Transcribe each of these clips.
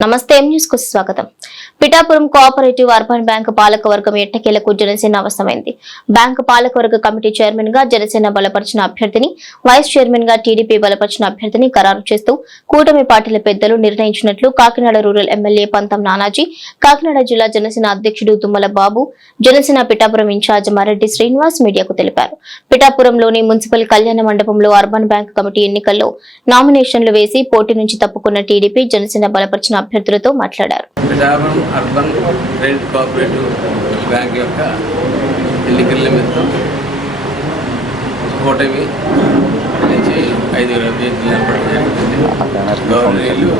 నమస్తే న్యూస్కు స్వాగతం. పిఠాపురం కోఆపరేటివ్ అర్బన్ బ్యాంక్ పాలకవర్గం ఎట్టకేలకు జనసేన అవసరమైంది. బ్యాంకు పాలకవర్గ కమిటీ చైర్మన్గా జనసేన బలపరిచిన అభ్యర్థిని వైస్ చైర్మన్గా టీడీపీ బలపరిచిన అభ్యర్థిని ఖరారు చేస్తూ కూటమి పార్టీల పెద్దలు నిర్ణయించినట్లు కాకినాడ రూరల్ ఎమ్మెల్యే పంతం నానాజీ కాకినాడ జిల్లా జనసేన అధ్యక్షుడు తుమ్మల బాబు జనసేన పిఠాపురం ఇన్ఛార్జ్ మరెడ్డి శ్రీనివాస్ మీడియాకు తెలిపారు. పిఠాపురంలోని మున్సిపల్ కళ్యాణ మండపంలో అర్బన్ బ్యాంక్ కమిటీ ఎన్నికల్లో నామినేషన్లు వేసి పోటీ నుంచి తప్పుకున్న టీడీపీ జనసేన బలపరిచిన అభ్యర్థులతో మాట్లాడారు. అర్బన్ క్రెడిట్ కోఆపరేటివ్ బ్యాంక్ యొక్క ఎన్నికల నిమిత్తం కూటమి నుంచి ఐదు అభ్యర్థులు నిలబడడం జరిగింది. గవర్నీలు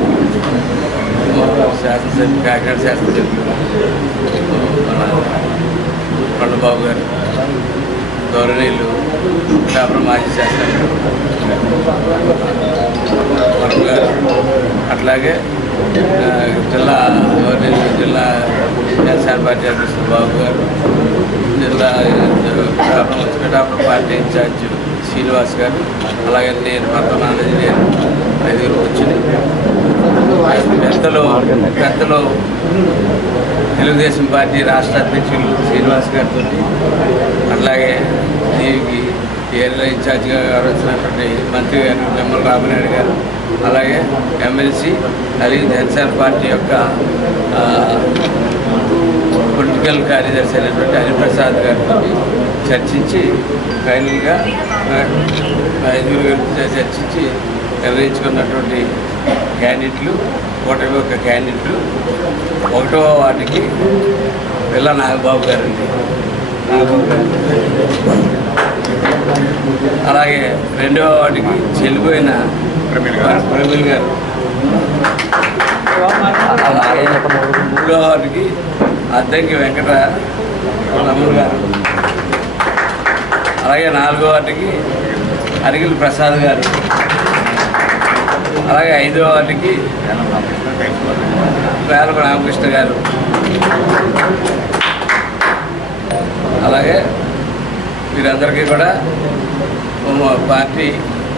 శాసనసభ్యులు కాకినాడ శాసనసభ్యులు మన కొండబాబు గారు గౌరవనీయులు పిఠాపురం మాజీ శాసనసభ్యులు గారు అట్లాగే జిల్లా గవర్నమెంట్ జిల్లా ఎస్ఆర్ పార్టీ అధ్యక్షులు బాబు గారు జిల్లా పిఠాపురం పార్టీ ఇన్ఛార్జ్ శ్రీనివాస్ గారు అలాగే నేను మొత్తం నేను ఐదుగురు వచ్చింది పెద్దలు పెద్దలు తెలుగుదేశం పార్టీ రాష్ట్ర అధ్యక్షులు శ్రీనివాస్ గారితో అట్లాగే దీనికి ఏరియా ఇన్ఛార్జిగా వచ్చినటువంటి మంత్రి గారు నిమ్మల రామనాయుడు గారు అలాగే ఎమ్మెల్సీ అలాగే జనసేన పార్టీ యొక్క పొలిటికల్ కార్యదర్శి అయినటువంటి హరిప్రసాద్ గారితో చర్చించి ఫైనల్గా ఆ, ఐదుగురు చర్చించి నిర్ణయించుకున్నటువంటి క్యాండిడేట్లు కూటమి యొక్క క్యాండిడేట్లు ఒకటో వాటికి పిల్ల నాగబాబు గారండి. నాగబాబు గారు అలాగే రెండవ వాటికి చెల్లిపోయిన ప్రమీల్ గారు. ప్రమీల్ గారు. అలాగే మూడో వాటికి అద్దంకి వెంకట రమణ గారు. అలాగే నాలుగో వాటికి అరిగిల్ ప్రసాద్ గారు. అలాగే ఐదో వాటికి వేలకు రామకృష్ణ గారు. అలాగే వీరందరికీ కూడా మా party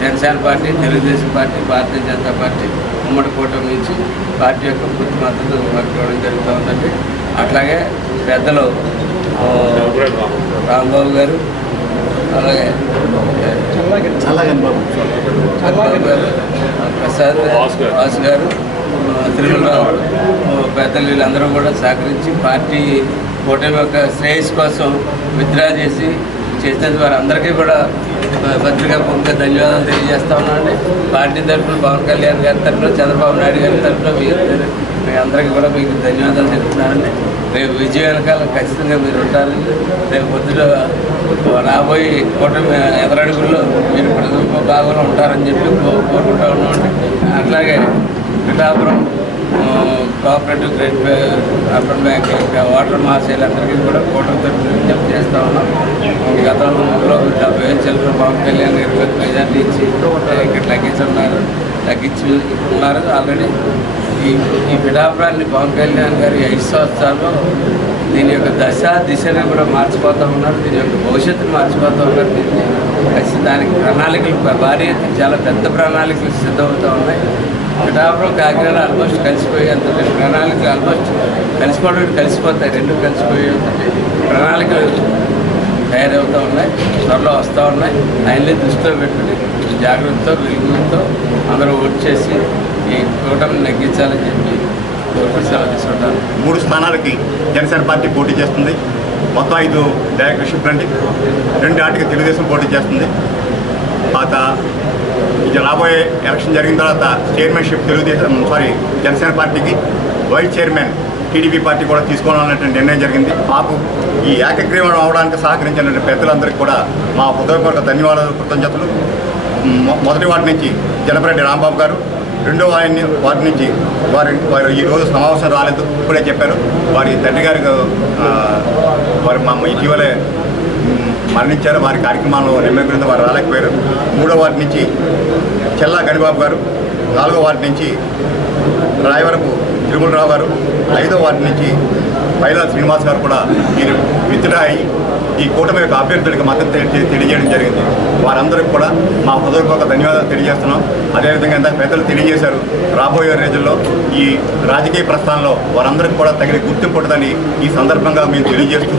Janasena party Telugu Desam party Bharatiya Janata party ఉమ్మడి కూటమి నుంచి పార్టీ యొక్క పూర్తి మద్దతు పట్టుకోవడం జరుగుతూ ఉందండి. అట్లాగే పెద్దలు రాంబాబు గారు అలాగే ప్రసాద్ వాసు గారు. తిరుమలరావు ఆ, పెద్దలు వీళ్ళందరూ కూడా సహకరించి పార్టీ కూటమి యొక్క శ్రేయస్ కోసం విత్డ్రా చేసి చేసినందుకు వారందరికీ కూడా ఆ, పత్రికా ధన్యవాదాలు తెలియజేస్తా ఉన్నామండి పార్టీ తరఫున పవన్ కళ్యాణ్ గారి తరఫున చంద్రబాబు నాయుడు గారి తరఫున మీ అందరికీ కూడా మీకు ధన్యవాదాలు చెప్తున్నానండి రేపు విజయ వెనకాల ఖచ్చితంగా మీరు ఉంటారండి. రేపు పొద్దున రాబోయే కూటమి ఎదరడుగుల్లో మీరు ప్రజల భాగంలో ఉంటారని చెప్పి కో- కోరుకుంటా ఉన్నామండి. అట్లాగే Pithapuram cooperative credit urban bank water మహాశైలందరికీ కూడా కూటమి తరఫున విజ్ఞప్తి చేస్తా ఉన్నాం. గతంలో డెబ్బై వేలు చిల్లర పవన్ కళ్యాణ్ గారి మెజార్టీ ఇచ్చి ఇక్కడ తగ్గించున్నారు తగ్గించి ఉన్నారు. ఆల్రెడీ ఈ ఈ విడాపురాన్ని పవన్ కళ్యాణ్ గారి ఐదు సంవత్సరాల్లో దీని యొక్క దశ దిశని కూడా మార్చిపోతూ ఉన్నారు. దీని యొక్క భవిష్యత్తును మార్చిపోతూ ఉన్నారు. దీన్ని ఖచ్చితానికి దానికి ప్రణాళికలు భారీ చాలా పెద్ద ప్రణాళికలు సిద్ధమవుతూ ఉన్నాయి. పిఠాపురం కాకినాడ ఆల్మోస్ట్ కలిసిపోయేంత ప్రణాళికలు ఆల్మోస్ట్ కలిసిపోవడం కలిసిపోతాయి. రెండు కలిసిపోయేంత ప్రణాళికలు తయారవుతూ ఉన్నాయి త్వరలో వస్తూ ఉన్నాయి. ఆయనలే దృష్టిలో పెట్టుకుని జాగ్రత్తతో వెలుగుతో అందరూ ఓట్ చేసి ఈ కూటమిని నెగ్గించాలని చెప్పి తీసుకుంటాను మూడు స్థానాలకి జనసేన పార్టీ పోటీ చేస్తుంది. మొత్తం ఐదు డైరెక్టర్షిప్ రండి రెండు ఆటికి తెలుగుదేశం పోటీ చేస్తుంది. తర్వాత ఇది రాబోయే ఎలక్షన్ జరిగిన తర్వాత చైర్మన్షిప్ తెలుగుదేశం సారీ జనసేన పార్టీకి వైస్ చైర్మన్ టీడీపీ పార్టీ కూడా తీసుకోవాలన్నటువంటి నిర్ణయం జరిగింది. మాకు ఈ ఏకగ్రీవం అవడానికి సహకరించిన పెద్దలందరికీ కూడా మా హృదయపూర్వక ధన్యవాదాలు కృతజ్ఞతలు. మొదటి వాటి నుంచి జనపరెడ్డి రాంబాబు గారు రెండో వారిని వారి నుంచి వారి వారు ఈరోజు సమావేశం రాలేదు ఇప్పుడే చెప్పారు. వారి తండ్రి గారి వారు మా ఇటీవలే మరణించారు. వారి కార్యక్రమాల్లో నిమ్మకృంద వారు రాలేకపోయారు. మూడో వారి నుంచి చెల్లా గణిబాబు గారు నాలుగో వారి నుంచి రాయవరపు తిరుమలరావు గారు ఐదో వార్డు నుంచి పైలా శ్రీనివాస్ గారు కూడా మీరు విత్డ్రా అయ్యి ఈ కూటమి యొక్క అభ్యర్థులకు మద్దతు తెలియజేయడం జరిగింది. వారందరికీ కూడా మా హృదయపూర్వక ధన్యవాదాలు తెలియజేస్తున్నాం. అదేవిధంగా ఇంత పెద్దలు తెలియజేశారు రాబోయే రోజుల్లో ఈ రాజకీయ ప్రస్థానంలో వారందరికీ కూడా తగిన గుర్తింపు ఉంటుందని ఈ సందర్భంగా మేము తెలియజేస్తూ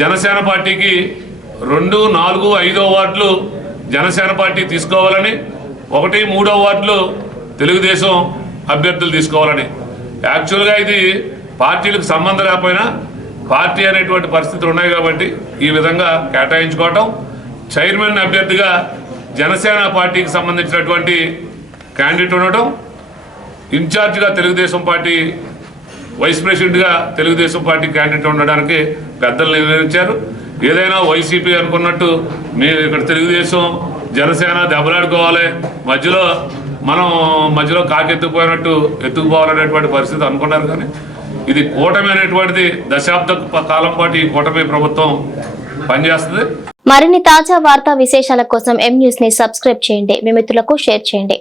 జనసేన పార్టీకి రెండు నాలుగు ఐదో వార్డులు జనసేన పార్టీ తీసుకోవాలని ఒకటి మూడో వార్డులు తెలుగుదేశం అభ్యర్థులు తీసుకోవాలని యాక్చువల్గా ఇది పార్టీలకు సంబంధం లేకపోయినా పార్టీ అనేటువంటి పరిస్థితులు ఉన్నాయి కాబట్టి ఈ విధంగా కేటాయించుకోవటం. చైర్మన్ అభ్యర్థిగా జనసేన పార్టీకి సంబంధించినటువంటి క్యాండిడేట్ ఉండటం. ఇన్ఛార్జిగా తెలుగుదేశం పార్టీ వైస్ ప్రెసిడెంట్గా తెలుగుదేశం పార్టీ క్యాండిడేట్ ఉండడానికి పెద్దలు నిర్ణయించారు. ఏదైనా వైసీపీ అనుకున్నట్టు మీరు ఇక్కడ తెలుగుదేశం జనసేన దెబ్బలాడుకోవాలి. మధ్యలో మనం మధ్యలో కాకెత్తుకుపోయినట్టు ఎత్తుకుపోవాలనేటువంటి పరిస్థితి అనుకున్నారు కానీ ఇది కూటమి అనేటువంటిది దశాబ్ద కాలం పాటు ఈ కూటమి ప్రభుత్వం పనిచేస్తుంది. మరిన్ని తాజా వార్తా విశేషాల కోసం ఎం న్యూస్ని సబ్స్క్రైబ్ చేయండి. మీ మిత్రులకు షేర్ చేయండి.